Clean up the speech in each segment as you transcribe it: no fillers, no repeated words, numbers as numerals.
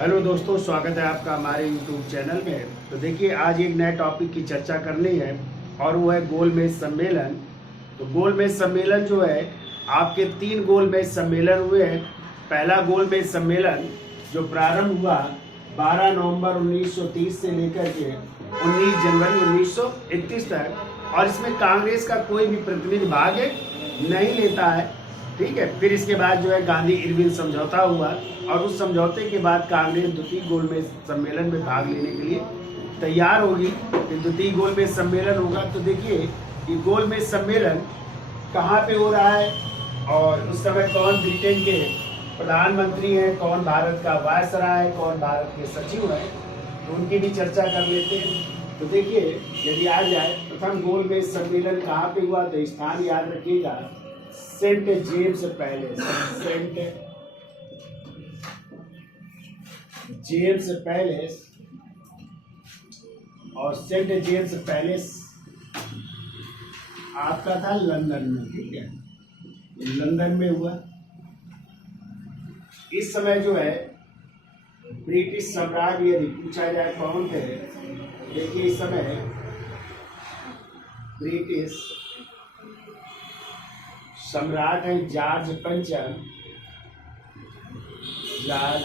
Hello दोस्तों, स्वागत है आपका हमारे यूट्यूब चैनल में। तो देखिए, आज एक नए टॉपिक की चर्चा करनी है और वो है गोलमेज सम्मेलन। तो गोलमेज सम्मेलन जो है, आपके 3 गोलमेज सम्मेलन हुए हैं। पहला गोलमेज सम्मेलन जो प्रारंभ हुआ 12 नवंबर 1930 से लेकर के 19 जनवरी 1931 तक, और इसमें कांग्रेस का कोई भी प्रतिनिधि भाग नहीं लेता है। ठीक है। फिर इसके बाद जो है गांधी इरविन समझौता हुआ, और उस समझौते के बाद कांग्रेस द्वितीय गोलमेज सम्मेलन में भाग लेने के लिए तैयार होगी। फिर द्वितीय गोलमेज सम्मेलन होगा। तो देखिए, ये गोलमेज सम्मेलन कहाँ पे हो रहा है और उस समय कौन ब्रिटेन के प्रधानमंत्री हैं, कौन भारत का वायसराय है, कौन भारत के सचिव हैं, तो उनकी भी चर्चा कर लेते हैं। तो देखिए, यदि आ जाए प्रथम गोलमेज सम्मेलन कहाँ पे हुआ, तो स्थान याद रखिएगा, saint James palace. Saint James palace, और सेंट जेम्स पैलेस आपका था लंदन में। ठीक है, लंदन में हुआ। इस समय जो है ब्रिटिश सम्राट, यदि पूछा जाए कौन थे, देखिए इस समय ब्रिटिश सम्राट हैं जॉर्ज पंचम। जॉर्ज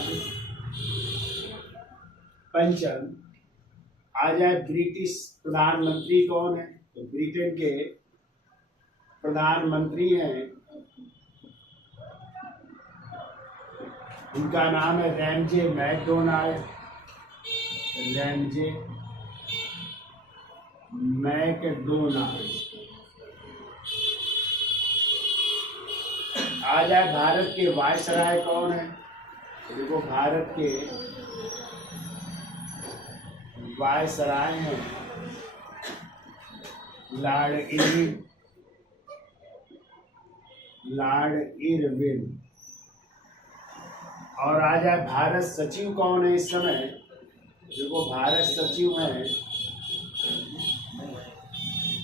पंचम। आ जाए ब्रिटिश प्रधानमंत्री कौन है, तो ब्रिटेन के प्रधानमंत्री हैं, उनका नाम है रैमजे मैकडोनाल्ड। Ramsay MacDonald. आ जाए भारत के वायसराय कौन है, देखो भारत के वायसराय हैं लॉर्ड इरविन। Lord Irwin. और आ जाए भारत सचिव कौन है इस समय, देखो भारत सचिव हैं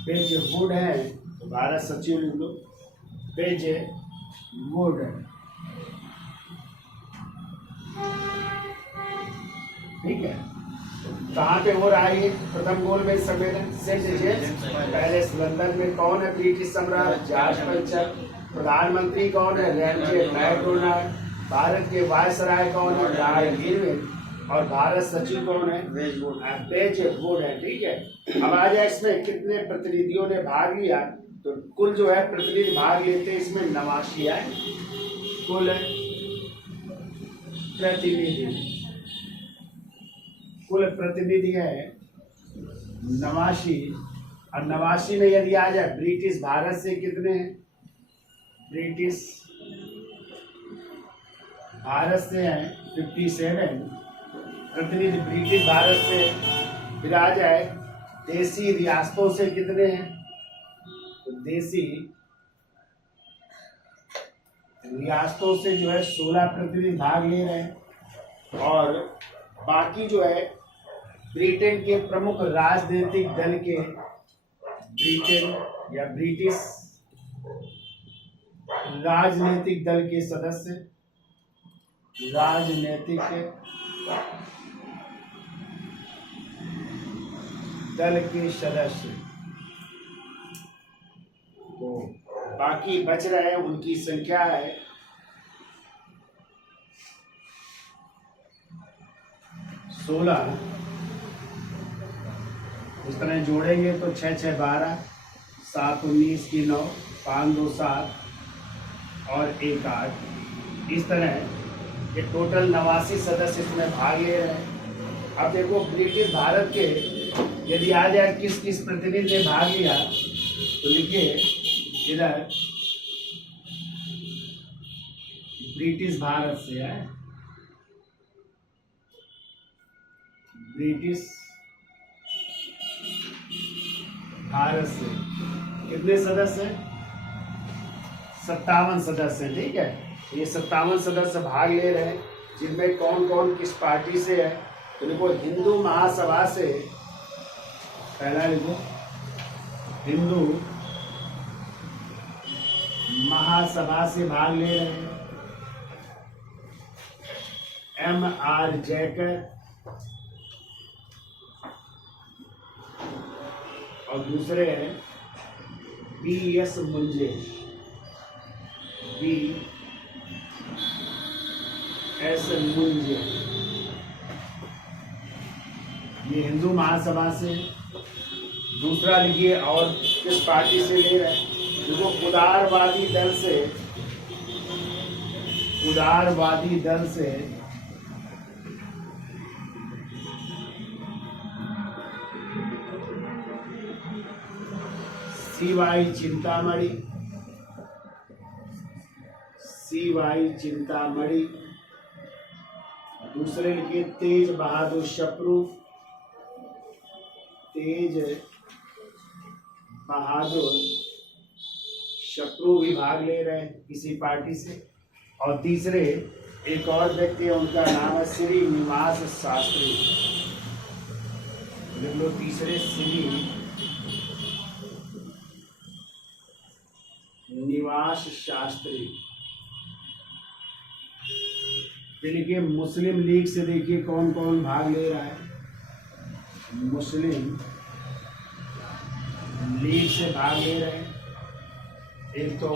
पेज वुड है। तो भारत सचिव लिख लो, पेज वुड। ठीक है। कहाँ पे हो रहा है ये प्रथम गोलमेज सम्मेलन? सेंट जेम्स पैलेस लंदन में। कौन है ब्रिटिश सम्राट? जॉर्ज पंचम। प्रधानमंत्री कौन है? Ramsay McDonald. भारत के वायसराय कौन है? Lord Irwin. और भारत सचिव कौन है? पेज वुड है। ठीक है। अब आ जाए इसमें कितने प्रतिनिधियों ने भाग लिया, तो कुल जो है प्रतिनिधि भाग लेते हैं इसमें 89 है। कुल प्रतिनिधि है 89। और 89 में यदि आ जाए ब्रिटिश भारत से कितने हैं? ब्रिटिश भारत से हैं 57 प्रतिनिधि ब्रिटिश भारत से। फिर आ जाए देसी रियासतों से कितने हैं, तो देसी रियासतों से जो है 16 प्रतिनिधि भाग ले रहे हैं। और बाकी जो है ब्रिटेन के प्रमुख राजनीतिक दल के, ब्रिटेन या ब्रिटिश राजनीतिक दल के सदस्य, राजनीतिक दल के सदस्य, तो बाकी बच रहे हैं उनकी संख्या है 16। इस तरह जोड़ेंगे तो 6 6 12, 7 19 की 9, 5 2 7 और 1 8। इस तरह ये टोटल 89 सदस्य इसमें भाग ले रहे हैं। अब देखो ब्रिटिश भारत के यदि आ जाए किस किस प्रतिनिधि ने भाग लिया, तो लिखिए इधर ब्रिटिश भारत से है। ब्रिटिश भारत से कितने सदस्य हैं? 57 सदस्य हैं। ठीक है। ये 57 सदस्य भाग ले रहे हैं, जिनमें कौन कौन किस पार्टी से है, तो देखो हिंदू महासभा से, पहला लिखो हिंदू महासभा से भाग ले रहे हैं। MR जयकर और दूसरे हैं BS मुंजे, BS मुंजे। ये हिंदू महासभा से। दूसरा लिखिए और किस पार्टी से ले रहे हैं, देखो उदारवादी दल से CY चिंतामणि। दूसरे लिखिए तेज बहादुर शप्रू भी भाग ले रहे हैं किसी पार्टी से। और तीसरे एक और व्यक्ति है, उनका नाम है श्रीनिवास शास्त्री। लिख लो तीसरे श्रीनिवास शास्त्री। फिर लिखिए मुस्लिम लीग से, देखिए कौन कौन भाग ले रहा है। मुस्लिम लीग से भाग ले रहे हैं, एक तो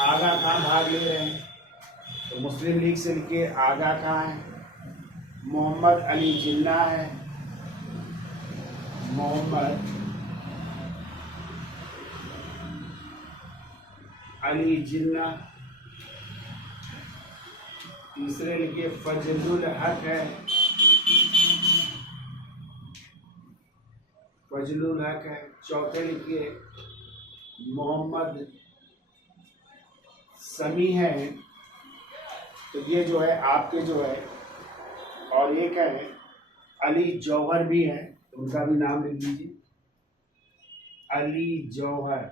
आगा खां भाग ले रहे हैं, तो मुस्लिम लीग से लिखिए आगा खां है। मोहम्मद अली जिन्ना है, मोहम्मद अली जिन्ना। तीसरे लिखिए फजलुल हक है, फजलुल हक है। चौथे लिखिए मोहम्मद समी है। तो ये जो है आपके जो है, और एक है अली जौहर भी है, उनका भी नाम लिख लीजिए, अली जौहर।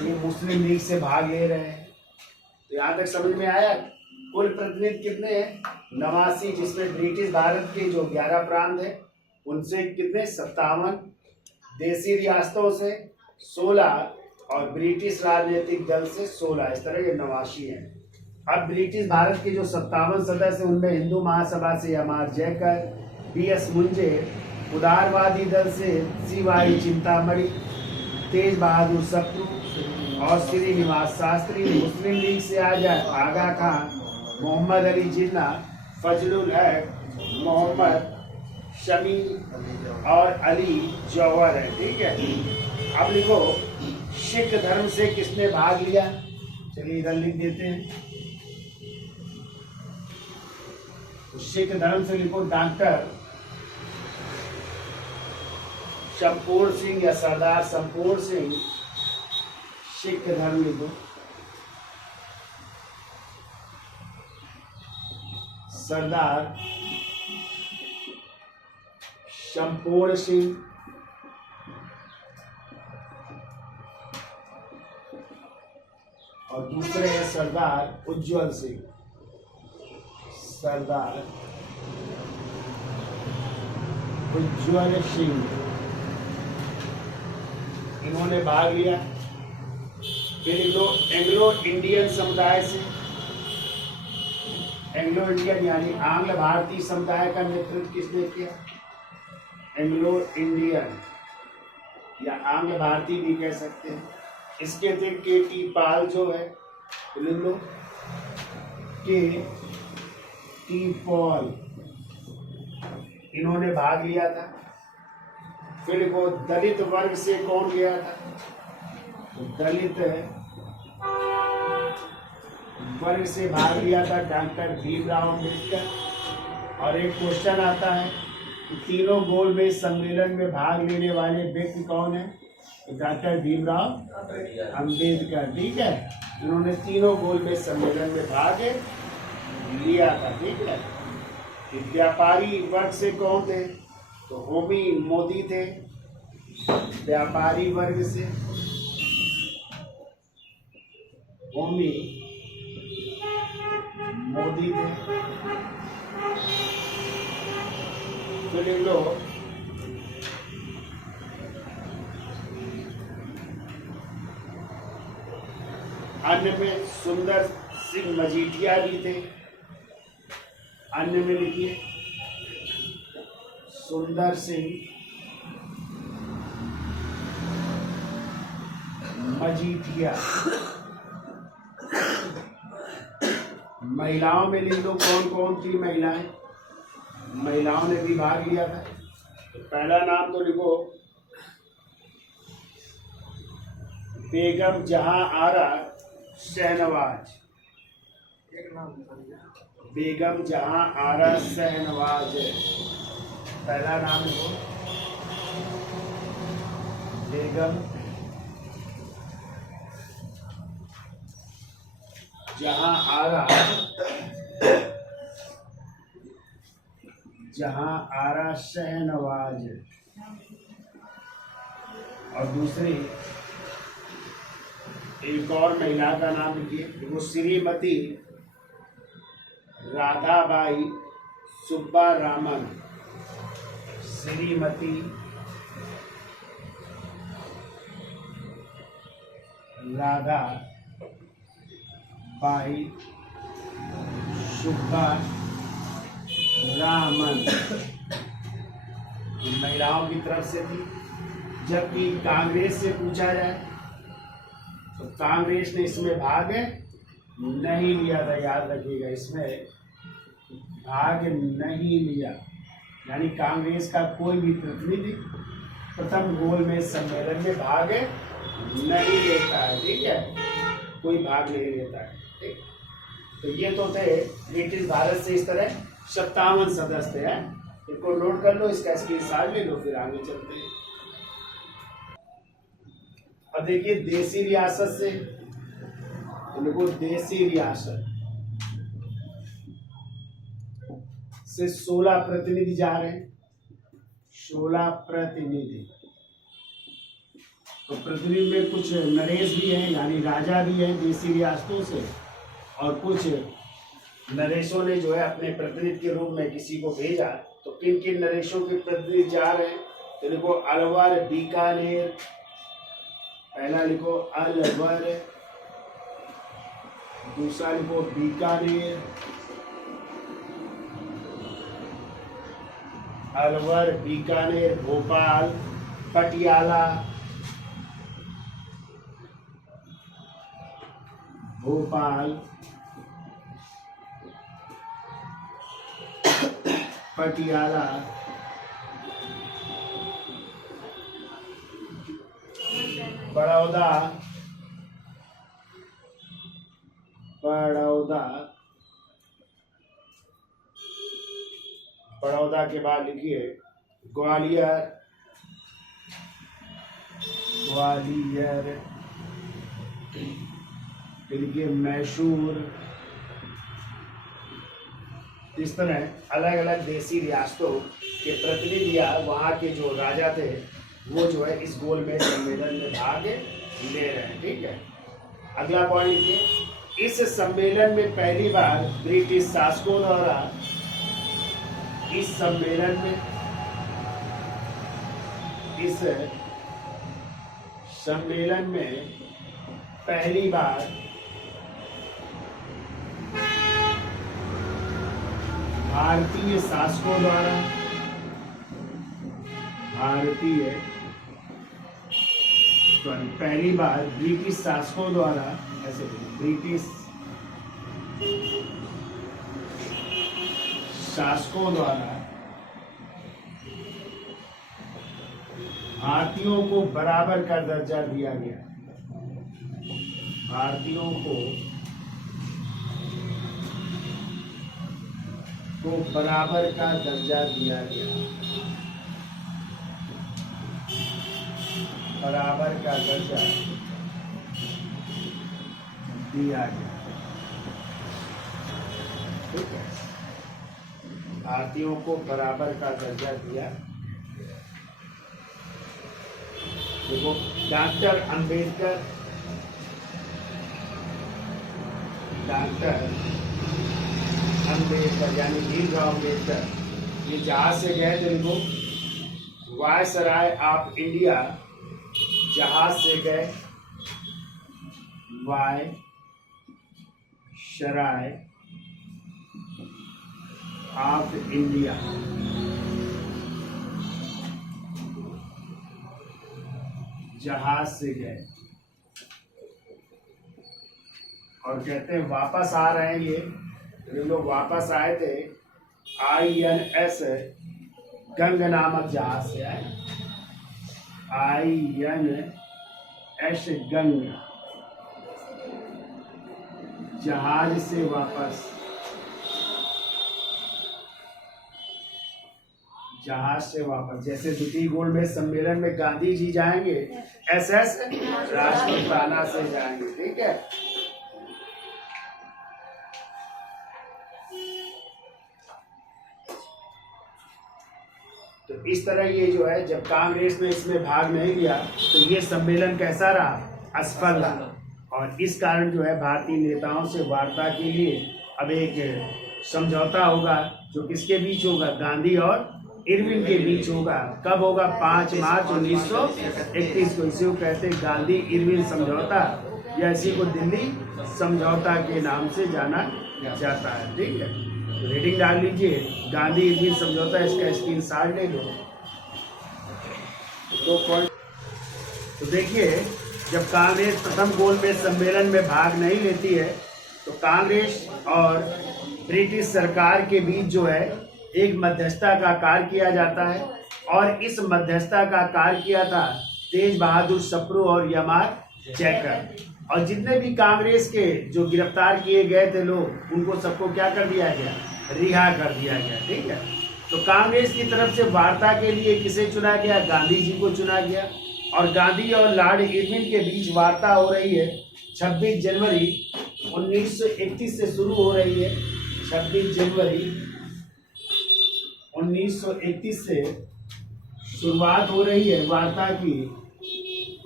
ये मुस्लिम लीग से भाग ले रहे हैं। तो यहाँ तक समझ में आया। कुल प्रतिनिधि कितने हैं? 89, जिसमें ब्रिटिश भारत के जो 11 प्रांत है उनसे कितने 57, देसी रियासतों से 16 और ब्रिटिश राजनीतिक दल से 16, इस तरह के 89 हैं। अब ब्रिटिश भारत के जो 57 सदस्य उनमें हिंदू महासभा से MR जयकर, BS मुंजे, उदारवादी दल से CY चिंतामणि, तेज बहादुर शप्रू और श्रीनिवास शास्त्री। मुस्लिम लीग से आ जाए आगा खां, मोहम्मद अली जिन्ना, फजलुल हक, मोहम्मद शमी और अली जौहर है। ठीक है, अब लिखो सिख धर्म से किसने भाग लिया। चलिए इधर लिख देते हैं। तो सिख धर्म से लिखो डॉक्टर शमपोर सिंह या सरदार शमपोर सिंह, सिख धर्म लिखो। सरदार शमपोर सिंह। और दूसरे हैं सरदार उज्जवल सिंह, सरदार उज्जवल सिंह, इन्होंने भाग लिया। फिर एंग्लो इंडियन समुदाय से, एंग्लो इंडियन यानी आंग्ल भारतीय समुदाय का नेतृत्व किसने किया? एंग्लो इंडियन या आंग्ल भारतीय भी कह सकते हैं। इसके थे KT पाल जो है, लिख लो KT पॉल, इन्होंने भाग लिया था। फिर वो दलित वर्ग से कौन गया था? तो दलित वर्ग से भाग लिया था डॉक्टर भीमराव अम्बेडकर। और एक क्वेश्चन आता है कि तीनों गोलमेज सम्मेलन में भाग लेने वाले व्यक्ति कौन है? तो डॉक्टर भीमराव अम्बेडकर। ठीक है, इन्होंने तीनों गोलमेज सम्मेलन में भाग लिया था। ठीक है, व्यापारी वर्ग से कौन थे? तो होमी मोदी थे, व्यापारी वर्ग से होमी मोदी थे। तो लिख लो अन्य में सुंदर सिंह मजीठिया भी थे। अन्य में लिखिए सुंदर सिंह मजीठिया। महिलाओं में लिख लो कौन कौन थी महिलाएं, महिलाओं ने भी भाग लिया था। तो पहला नाम तो लिखो बेगम जहां आरा शहनवाज। बेगम जहां आरा शहनवाज पहला नाम लिखो। बेगम जहां आरा शहनवाज। और दूसरी एक और महिला का नाम लिखिए, वो श्रीमती राधाबाई सुब्बारामन। श्रीमती राधा बाई सुब्बारामन। महिलाओं की तरफ से थी। जबकि कांग्रेस से पूछा जाए तो कांग्रेस ने इसमें भाग नहीं लिया था। याद रखिएगा, इसमें भाग नहीं लिया, यानी कांग्रेस का कोई भी प्रतिनिधि प्रथम गोलमेज सम्मेलन में भाग नहीं लेता है। ठीक है, कोई भाग नहीं लेता है। ठीक, तो ये तो थे ब्रिटिश भारत से इस तरह 57 सदस्य हैं। इनको नोट कर लो, इसका स्क्रीनशॉट ले लो, फिर आगे चलते हैं। अब देखिए देसी रियासत से, तो देखो देसी रियासत से 16 प्रतिनिधि जा रहे हैं। 16 प्रतिनिधि। तो प्रतिनिधि में कुछ नरेश भी हैं, यानी राजा भी हैं देसी रियासतों से, और कुछ नरेशों ने जो है अपने प्रतिनिधि के रूप में किसी को भेजा। तो किन किन नरेशों के प्रतिनिधि जा रहे हैं, तो लिखो अलवर बीकानेर। पहला लिखो अलवर, दूसरा लिखो बीकानेर, अलवर बीकानेर भोपाल पटियाला, भोपाल पटियाला, बड़ौदा, बड़ौदा के बाद लिखिए ग्वालियर, लिखिए मैसूर। इस तरह अलग अलग देसी रियासतों के प्रतिनिधि या वहाँ के जो राजा थे वो जो है इस गोलमेज सम्मेलन में भाग ले रहे हैं। ठीक है, अगला पॉइंट लिखिए इस सम्मेलन में पहली बार ब्रिटिश शासकों द्वारा इस सम्मेलन में पहली बार भारतीय शासकों द्वारा पहली बार ब्रिटिश शासकों द्वारा ऐसे ब्रिटिश शासकों द्वारा भारतीयों को बराबर का दर्जा दिया गया। भारतीयों को बराबर का दर्जा दिया गया। बराबर का दर्जा दिया गया। ठीक है, भारतीयों को बराबर का दर्जा दिया। देखो डॉक्टर अंबेडकर यानी भीमराव अम्बेडकर ये जहाज से गए थे। देखो वायसराय ऑफ इंडिया जहाज से गए, वायसराय शराय ऑफ इंडिया, जहाज से गए और कहते हैं वापस आ रहे हैं। ये लोग वापस आए थे INS गंग नामक जहाज से आए, INS गंग जहाज से वापस, जहाज से वापस। जैसे द्वितीय गोलमेज सम्मेलन में गांधी जी जाएंगे SS राजपूताना से जाएंगे, ठीक है। तो इस तरह ये जो है, जब कांग्रेस ने इसमें भाग नहीं लिया तो ये सम्मेलन कैसा रहा, असफल रहा। और इस कारण जो है भारतीय नेताओं से वार्ता के लिए अब एक समझौता होगा, जो किसके बीच होगा, गांधी और इरविन के बीच होगा। कब होगा, 5 मार्च 1931 को। इसी को कहते हैं गांधी इरविन समझौता, या इसी को दिल्ली समझौता के नाम से जाना जाता है, ठीक है। रीडिंग डाल लीजिए, गांधी इरविन समझौता, इसका स्क्रीनशॉट ले लो। तो देखिए, जब कांग्रेस प्रथम गोलमेज सम्मेलन में भाग नहीं लेती है तो कांग्रेस और ब्रिटिश सरकार के बीच जो है एक मध्यस्थता का कार्य किया जाता है। और इस मध्यस्थता का कार्य किया था तेज बहादुर सप्रू और यमार जैकर। और जितने भी कांग्रेस के जो गिरफ्तार किए गए थे लोग, उनको सबको क्या कर दिया गया, रिहा कर दिया गया, ठीक है। तो कांग्रेस की तरफ से वार्ता के लिए किसे चुना गया, गांधी जी को चुना गया। और गांधी और लॉर्ड इरविन के बीच वार्ता हो रही है 26 जनवरी 1931 से शुरू हो रही है। 26 जनवरी 1931 से शुरुआत हो रही है वार्ता की।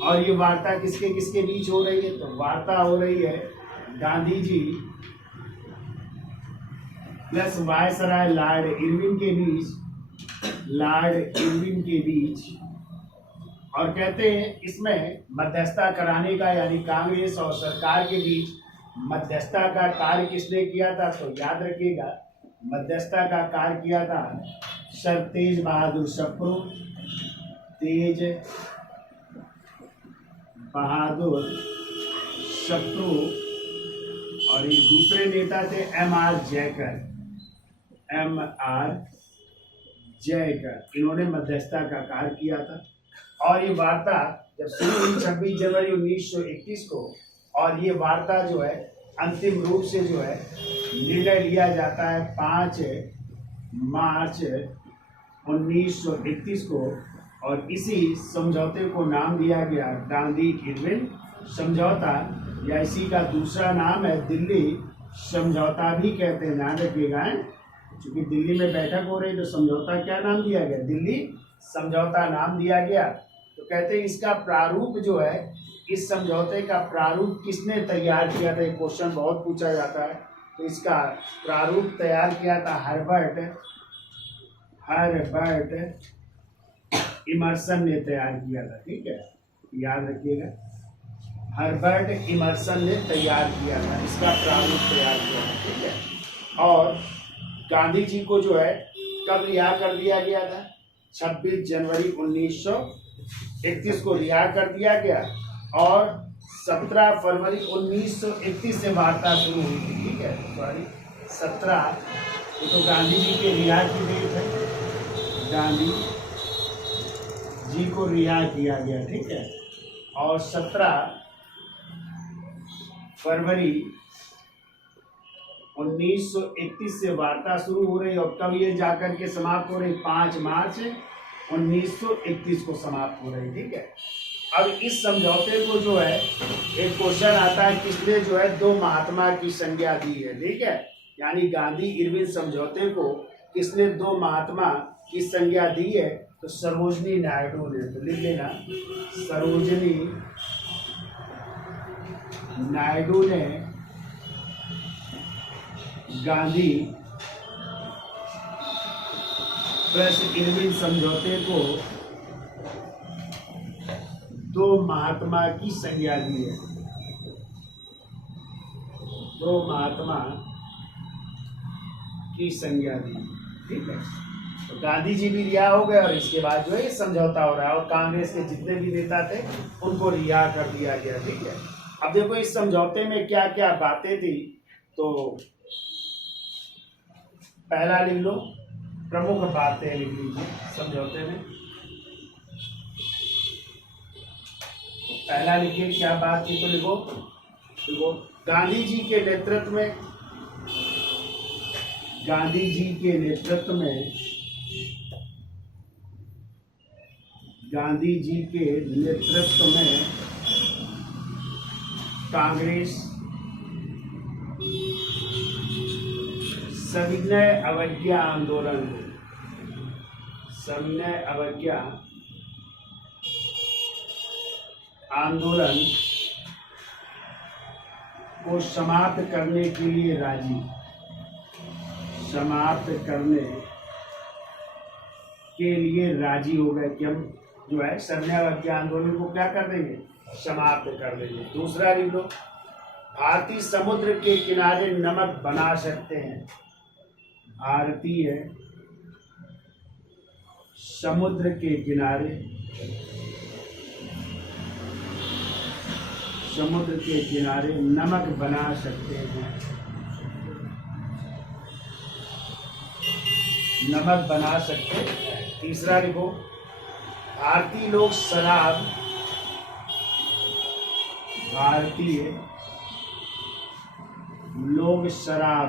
और ये वार्ता किसके किसके बीच हो रही है, तो वार्ता हो रही है Gandhi ji plus viceroy Lord Irwin के बीच, लॉर्ड इरविन के बीच। और कहते हैं इसमें मध्यस्थता कराने का, यानी कांग्रेस और सरकार के बीच मध्यस्थता का कार्य किसने किया था, तो याद रखिएगा मध्यस्थता का कार्य किया था सर तेज बहादुर सप्रू, तेज बहादुर सप्रू। और ये दूसरे नेता थे MR जयकर, MR जयकर। इन्होंने मध्यस्थता का कार्य किया था। और ये वार्ता जब शुरू हुई 26 जनवरी 1931 को, और ये वार्ता जो है अंतिम रूप से जो है निर्णय लिया जाता है 5 मार्च 1931 को। और इसी समझौते को नाम दिया गया गांधी इरविन समझौता, या इसी का दूसरा नाम है दिल्ली समझौता भी कहते हैं, ध्यान रखिएगा। क्योंकि दिल्ली में बैठक हो रही तो समझौता क्या नाम दिया गया, दिल्ली समझौता नाम दिया गया। तो कहते हैं इसका प्रारूप जो है, इस समझौते का प्रारूप किसने तैयार किया था, क्वेश्चन बहुत पूछा जाता है। तो इसका प्रारूप तैयार किया था हर्बर्ट इमर्सन ने तैयार किया था, ठीक है, याद रखिएगा। हर्बर्ट इमर्सन ने तैयार किया था, इसका प्रारूप तैयार किया था, ठीक है। और गांधी जी को जो है कब रिहा कर दिया गया था, 26 जनवरी 1931 को रिहा कर दिया गया। और 17 फरवरी 1931 से वार्ता शुरू हुई थी, ठीक है। सॉरी 17, तो गांधी जी के रिहा की डेट है, गांधी जी को रिहा किया गया, ठीक है। और 17 फरवरी 1931 से वार्ता शुरू हो रही। और कब ये जाकर के समाप्त हो रही, 5 मार्च 1931 को समाप्त हो रही, ठीक है। अब इस समझौते को जो है एक क्वेश्चन आता है, किसने जो है 2 महात्मा की संज्ञा दी है, ठीक है। यानी गांधी इरविन समझौते को किसने 2 महात्मा की संज्ञा दी है, तो सरोजनी नायडू ने। तो लिख लेना, सरोजनी नायडू ने गांधी प्लस इरविन समझौते को 2 महात्मा की संज्ञा दी है। दो महात्मा की संज्ञा दी। ठीक है, तो गांधी जी भी रिहा हो गए और इसके बाद जो है ये समझौता हो रहा है और कांग्रेस के जितने भी नेता थे उनको रिहा कर दिया गया। ठीक है, अब देखो इस समझौते में क्या क्या बातें थी, तो पहला लिख लो, प्रमुख बातें लिख लीजिए समझौते में। पहला लिखिए क्या बात थी, तो लिखो गांधी जी के नेतृत्व में, गांधी जी के नेतृत्व में, गांधी जी के नेतृत्व में कांग्रेस सविनय अवज्ञा आंदोलन, सविनय अवज्ञा आंदोलन को समाप्त करने के लिए राजी, समाप्त करने के लिए राजी हो गए कि हम जो है सविनय अवज्ञा आंदोलन को क्या कर देंगे, समाप्त कर देंगे। दूसरा लिख लो, भारतीय समुद्र के किनारे नमक बना सकते हैं, भारतीय समुद्र के किनारे, समुद्र के किनारे नमक बना सकते हैं, नमक बना सकते हैं। तीसरा लिखो, भारतीय लोग शराब, भारतीय लोग शराब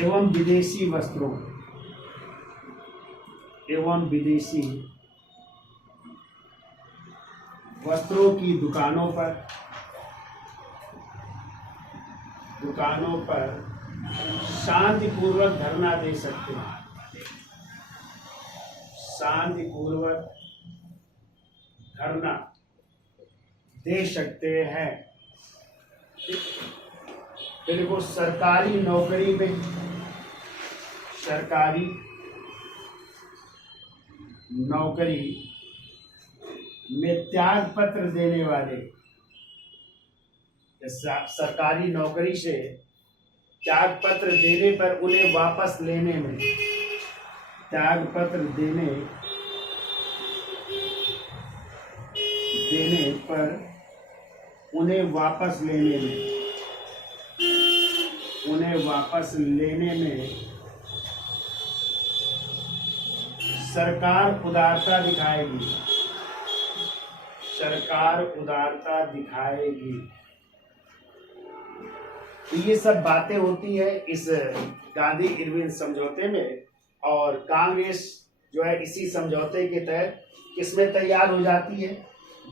एवं विदेशी वस्त्रों, एवं विदेशी वस्त्रों की दुकानों पर शांतिपूर्वक धरना दे सकते हैं, शांतिपूर्वक धरना दे सकते हैं। फिर वो सरकारी नौकरी में, सरकारी नौकरी में त्याग पत्र देने वाले, सरकारी नौकरी से त्याग पत्र देने पर उन्हें वापस लेने में, त्याग पत्र देने पर उन्हें वापस लेने में, उन्हें वापस लेने में सरकार उदारता दिखाएगी, सरकार उदारता दिखाएगी। तो ये सब बातें होती है इस गांधी इरविन समझौते में, और कांग्रेस जो है इसी समझौते के तहत किसमें तैयार हो जाती है,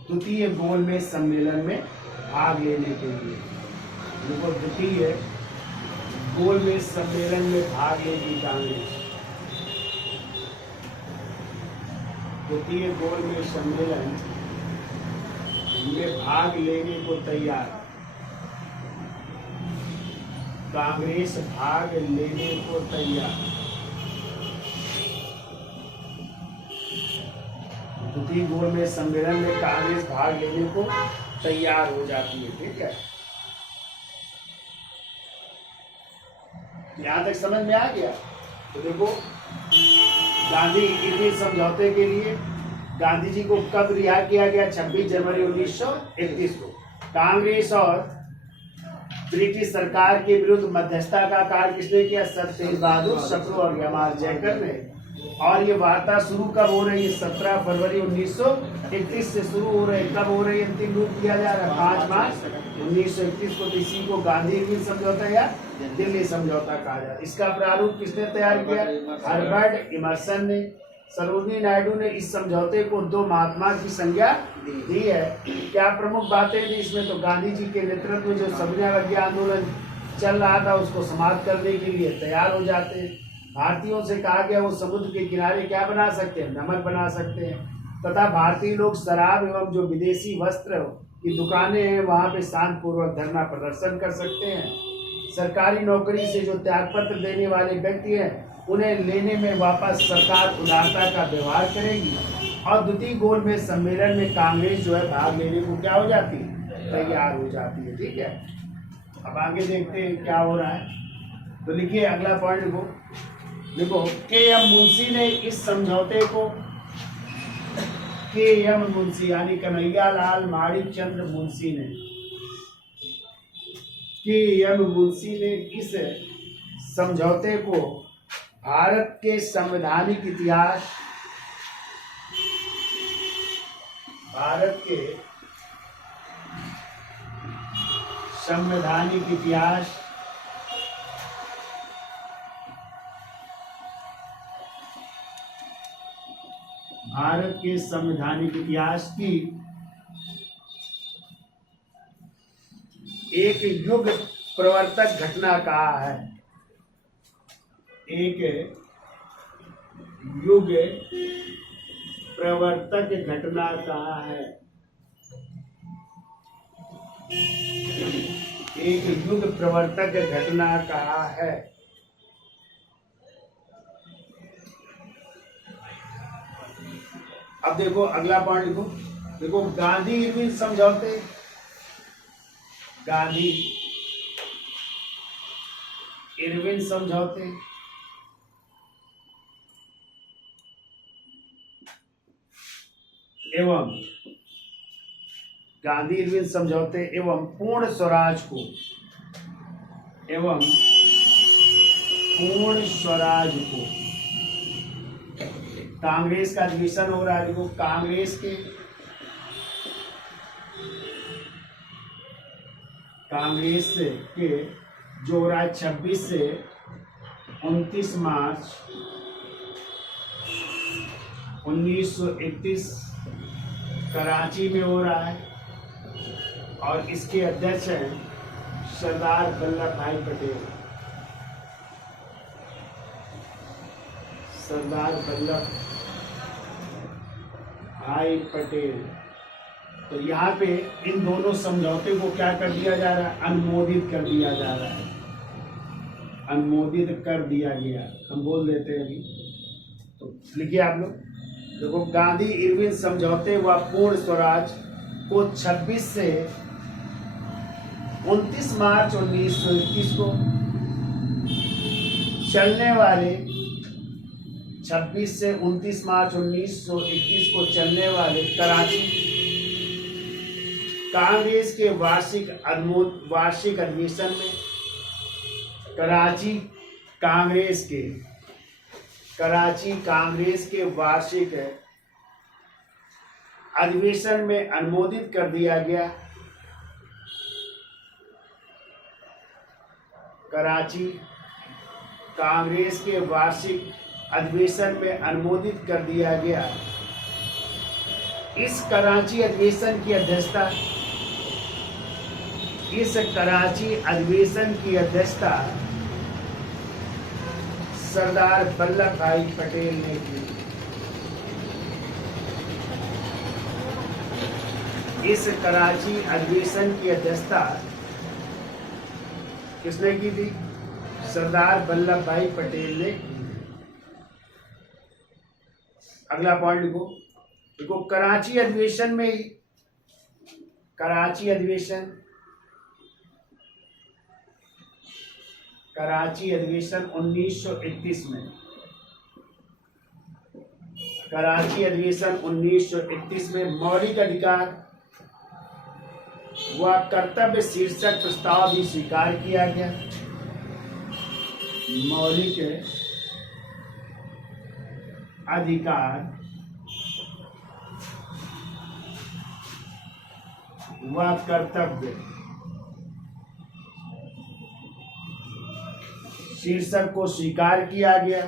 द्वितीय गोलमेज सम्मेलन में भाग लेने के लिए। देखो द्वितीय गोलमेज सम्मेलन में भाग लेगी कांग्रेस, द्वितीय गोलमेज सम्मेलन में भाग लेने को तैयार, कांग्रेस भाग लेने को तैयार, द्वितीय गोलमेज सम्मेलन में कांग्रेस भाग लेने को तैयार हो जाती है। ठीक है, यहां तक समझ में आ गया। तो देखो गांधी इरविन समझौते के लिए गांधी जी को कब रिहा किया गया, 26 जनवरी 1931 को। कांग्रेस और ब्रिटिश सरकार के विरुद्ध मध्यस्थता का कार्य किसने किया, सर तेज बहादुर सप्रू और यमाल जयकर ने। और ये वार्ता शुरू कब हो रही है, 17 फरवरी 1931 से शुरू हो रही है। कब हो रही है, अंतिम रूप दिया जा रहा है 5 मार्च 1931 को। इसी को गांधी इरविन समझौता या दिल्ली समझौता कहा जाता है। इसका प्रारूप किसने तैयार किया, हर्बर्ट इमर्सन ने। सरोजिनी नायडू ने इस समझौते को 2 महात्मा की संज्ञा दी है। क्या प्रमुख बातें थी इसमें, तो गांधी जी के नेतृत्व में जो सविनय अवज्ञा आंदोलन चल रहा था उसको समाप्त करने के लिए तैयार हो जाते हैं। भारतीयों से कहा गया वो समुद्र के किनारे क्या बना सकते हैं, नमक बना सकते हैं, तथा भारतीय लोग शराब एवं जो विदेशी वस्त्र की दुकानें हैं वहाँ पे शांतिपूर्वक धरना प्रदर्शन कर सकते हैं। सरकारी नौकरी से जो त्यागपत्र देने वाले व्यक्ति हैं उन्हें लेने में वापस सरकार उदारता का व्यवहार करेगी। और द्वितीय गोलमेज सम्मेलन में कांग्रेस जो है भाग लेने को क्या हो जाती है, तैयार हो जाती है। ठीक है, अब आगे देखते हैं क्या हो रहा है। तो लिखिए अगला पॉइंट को, देखो के एम मुंशी ने इस समझौते को, के एम मुंशी यानी कन्हैया लाल माणिक चंद्र मुंशी ने, के एम मुंशी ने इस समझौते को भारत के संवैधानिक इतिहास, भारत के संवैधानिक इतिहास भारत के संवैधानिक इतिहास की एक युग प्रवर्तक घटना कहा है, एक युग प्रवर्तक घटना कहा है, एक युग प्रवर्तक घटना कहा है। अब देखो अगला पॉइंट लिखो, देखो गांधी इरविन समझौते, गांधी इरविन समझौते एवं गांधी इरविन समझौते एवं पूर्ण स्वराज को, एवं पूर्ण स्वराज को, कांग्रेस का अधिवेशन हो रहा है। देखो कांग्रेस के जो हो रहा है 26 से 29 मार्च 1931 कराची में हो रहा है, और इसके अध्यक्ष हैं सरदार वल्लभ भाई पटेल, सरदार वल्लभ भाई पटेल। तो यहाँ पे इन दोनों समझौते को क्या कर दिया जा रहा है, अनुमोदित कर दिया जा रहा है, अनुमोदित कर दिया गया, हम बोल देते हैं अभी। तो लिखिए आप लोग, देखो गांधी इरविन समझौते व पूर्ण स्वराज को 26 से 29 मार्च 1921 को चलने वाले 26 से 29 मार्च 1921 को चलने वाले कराची कांग्रेस के वार्षिक अधिवेशन में, कराची कांग्रेस के वार्षिक अधिवेशन में अनुमोदित कर दिया गया। कराची कांग्रेस के वार्षिक अधिवेशन में अनुमोदित कर दिया गया। इस कराची अधिवेशन की अध्यक्षता सरदार वल्लभ भाई पटेल ने की। इस कराची अधिवेशन की अध्यक्षता किसने की थी, सरदार वल्लभ भाई पटेल ने की। अगला पॉइंट लिखो, देखो कराची अधिवेशन में, कराची अधिवेशन 1931 में, कराची अधिवेशन 1931 में मौलिक अधिकार व कर्तव्य शीर्षक प्रस्ताव भी स्वीकार किया गया। मौलिक अधिकार व कर्तव्य शीर्षक को स्वीकार किया गया।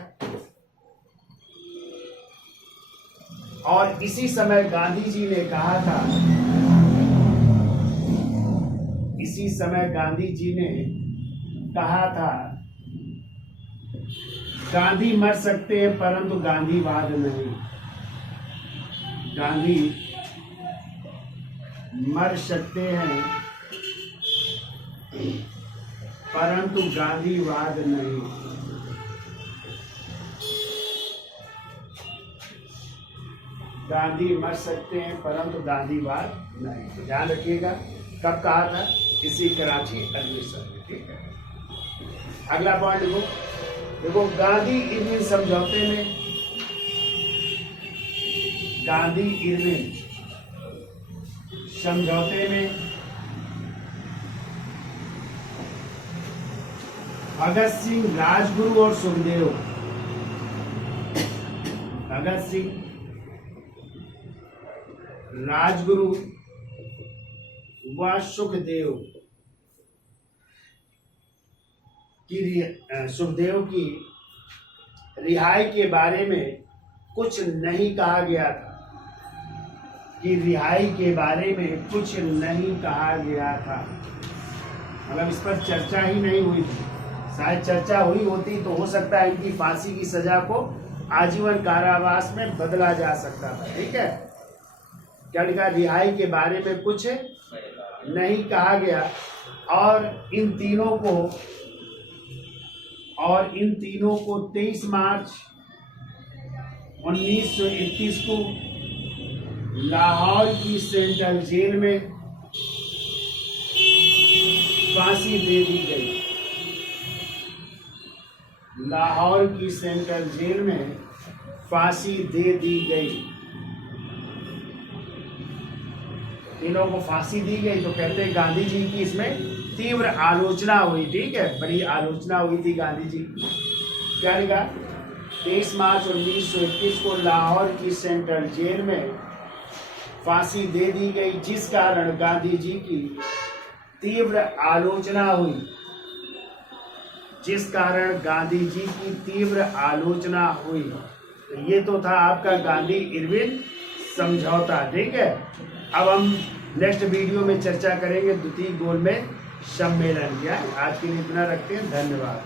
और इसी समय गांधी जी ने कहा था, इसी समय गांधी जी ने कहा था, गांधी मर सकते हैं परंतु गांधीवाद नहीं। गांधी मर सकते हैं परंतु गांधीवाद नहीं। गांधी मर सकते हैं परंतु गांधीवाद नहीं। ध्यान रखिएगा। कब कहा था? इसी कराची अधिवेशन में। ठीक है, अगला पॉइंट देखो गांधी इरविन समझौते में, गांधी इरविन समझौते में भगत सिंह, राजगुरु और सुखदेव, भगत सिंह, राजगुरु व सुखदेव की रिहाई के बारे में कुछ नहीं कहा गया था, कि रिहाई के बारे में कुछ नहीं कहा गया था। मतलब इस पर चर्चा ही नहीं हुई थी। शायद चर्चा हुई होती तो हो सकता है इनकी फांसी की सजा को आजीवन कारावास में बदला जा सकता था। ठीक है, क्या लिखा? रिहाई के बारे में कुछ नहीं कहा गया, और इन तीनों को 23 मार्च 1931 को लाहौर की सेंट्रल जेल में फांसी दे दी गई। लाहौर की सेंट्रल जेल में फांसी दे दी गई। तीनों को फांसी दी गई तो कहते हैं गांधी जी की इसमें तीव्र आलोचना हुई। ठीक है, बड़ी आलोचना हुई थी गांधी जी। क्या लिखा? 23 मार्च 1921 को लाहौर की सेंट्रल जेल में फांसी दे दी गई, जिस कारण गांधी जी की तीव्र आलोचना हुई, जिस कारण गांधी जी की तीव्र आलोचना हुई। तो ये तो था आपका गांधी इरविन समझौता। ठीक है, अब हम नेक्स्ट वीडियो में चर्चा करेंगे द्वितीय गोलमेज सम्मेलन। क्या आज के लिए इतना रखते हैं, धन्यवाद।